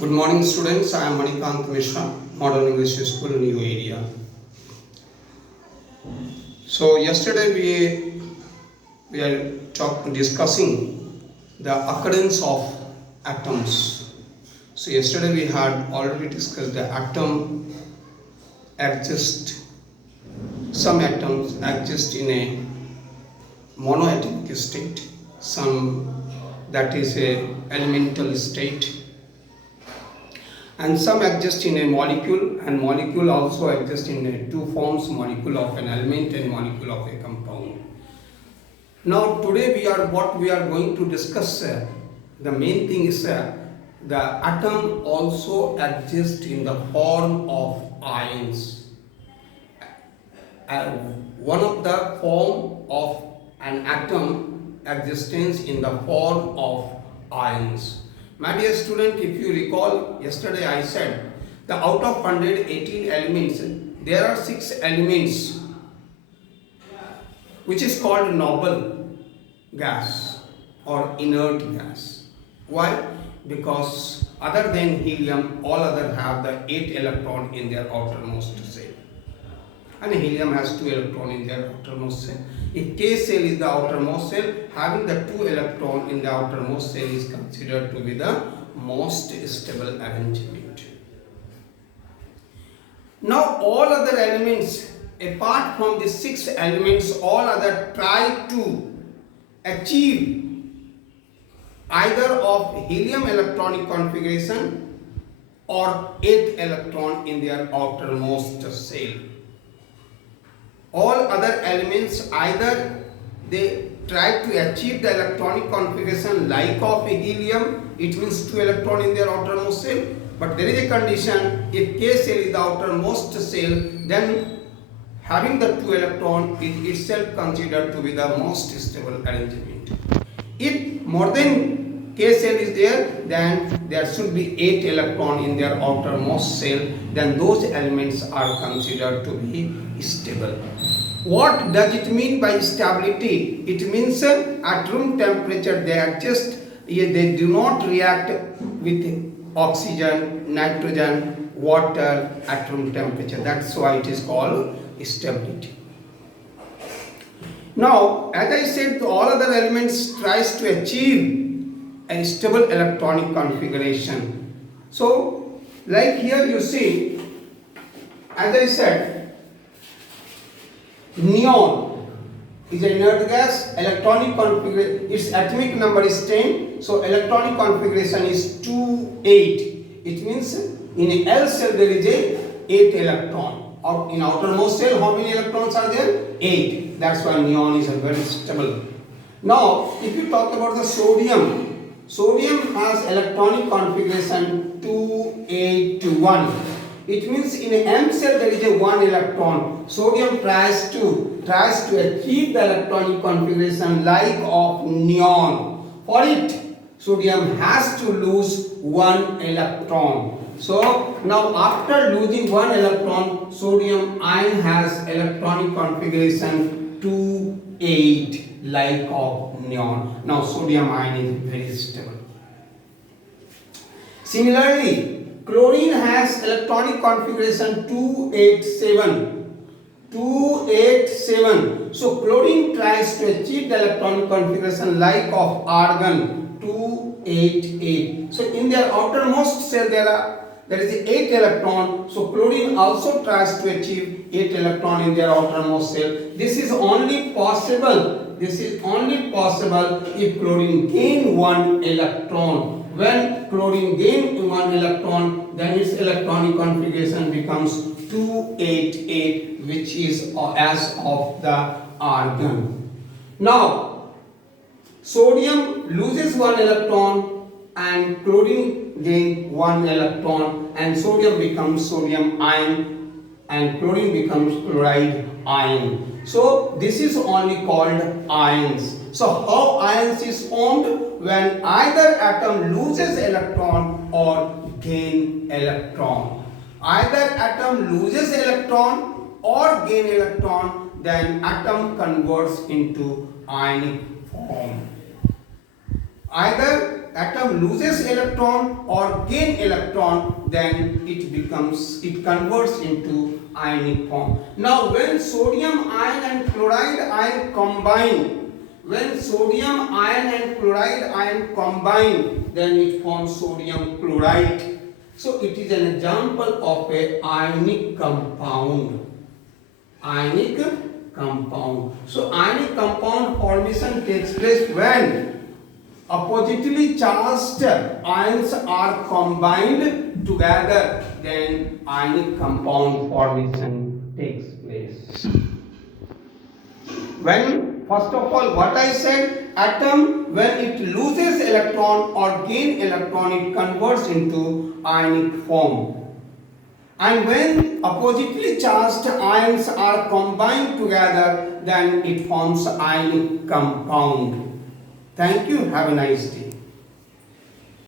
Good morning, students. I am Manikant Mishra, Modern English School, New Area. So yesterday we are discussing the occurrence of atoms. So yesterday we had already discussed the atom exist. Some atoms exist in a monoatomic state. Some that is a elemental state. And some exist in a molecule, and molecule also exist in two forms, molecule of an element and molecule of a compound. Now today we are going to discuss, the main thing is the atom also exists in the form of ions. One of the form of an atom existence in the form of ions. My dear student, if you recall, yesterday I said the out of 118 elements, there are 6 elements which is called noble gas or inert gas. Why? Because other than helium, all other have the 8 electron in their outermost shell. And helium has 2 electrons in their outermost shell. If K cell is the outermost cell, having the 2 electrons in the outermost cell is considered to be the most stable arrangement. Now all other elements, apart from the 6 elements, all other try to achieve either of helium electronic configuration or 8 electron in their outermost shell. All other elements either they try to achieve the electronic configuration like of a helium, it means 2 electrons in their outermost shell, but there is a condition, if K cell is the outermost shell, then having the 2 electrons is itself considered to be the most stable arrangement. If more than K cell is there, then there should be 8 electrons in their outermost shell, then those elements are considered to be stable. What does it mean by stability? It means at room temperature they do not react with oxygen, nitrogen, water at room temperature. That's why it is called stability. Now, as I said, all other elements tries to achieve a stable electronic configuration. So, like here you see, as I said, neon is an inert gas, electronic configuration, its atomic number is 10, so electronic configuration is 2, 8. It means in L cell there is a 8 electron. Or in outermost cell, how many electrons are there? 8. That's why neon is a very stable. Now, if you talk about the sodium, sodium has electronic configuration 2, 8 to 1. It means in M cell there is a 1 electron. Sodium tries to achieve the electronic configuration like of neon. For it, sodium has to lose 1 electron. So now after losing 1 electron, sodium ion has electronic configuration 2, 8 like of neon. Now sodium ion is very stable. Similarly, chlorine has electronic configuration 287. 287. So chlorine tries to achieve the electronic configuration like of argon 288. So in their outermost shell there is 8 electron. So chlorine also tries to achieve 8 electron in their outermost shell. This is only possible if chlorine gain 1 electron. When chlorine gains 1 electron, then its electronic configuration becomes 288, which is as of the argon. Now, sodium loses 1 electron and chlorine gains 1 electron, and sodium becomes sodium ion and chlorine becomes chloride ion. So this is only called ions. So how ions is formed? When either atom loses electron or gain electron. Either atom loses electron or gain electron, then atom converts into ionic form. Either atom loses electron or gain electron, then it converts into ionic form. Now when sodium ion and chloride ion combine, then it forms sodium chloride. So it is an example of a ionic compound. So ionic compound formation takes place when oppositely charged ions are combined together, then ionic compound formation takes place. When, first of all, what I said, atom when it loses electron or gain electron, it converts into ionic form. And when oppositely charged ions are combined together, then it forms ionic compound. Thank you. Have a nice day.